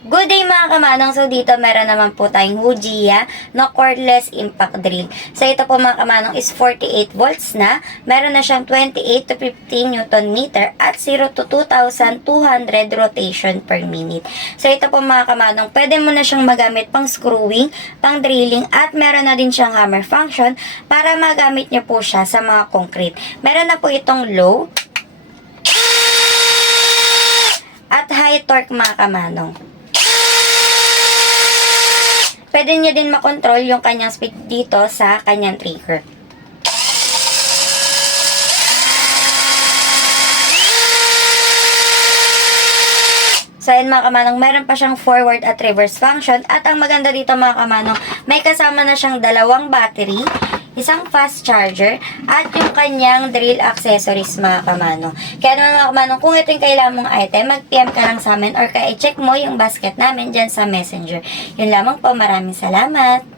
Good day mga kamanong. So dito meron naman po tayong Hujia na cordless impact drill. So ito po mga kamanong is 48 volts na. Meron na siyang 28 to 15 Newton meter at 0 to 2,200 rotation per minute. So ito po mga kamanong, pwede mo na siyang magamit pang screwing, pang drilling at meron na din siyang hammer function para magamit niyo po siya sa mga concrete. Meron na po itong low at high torque mga kamanong. Pwede niya din makontrol yung kanyang speed dito sa kanyang trigger. So yun mga kamanong, meron pa siyang forward at reverse function. At ang maganda dito mga kamanong, may kasama na siyang dalawang battery, isang fast charger, at yung kanyang drill accessories mga kamanong. Kaya naman mga kamanong, kung ito yung kailangan mong item, mag-PM ka lang sa amin or kaya i-check mo yung basket namin dyan sa messenger. Yun lamang po, maraming salamat.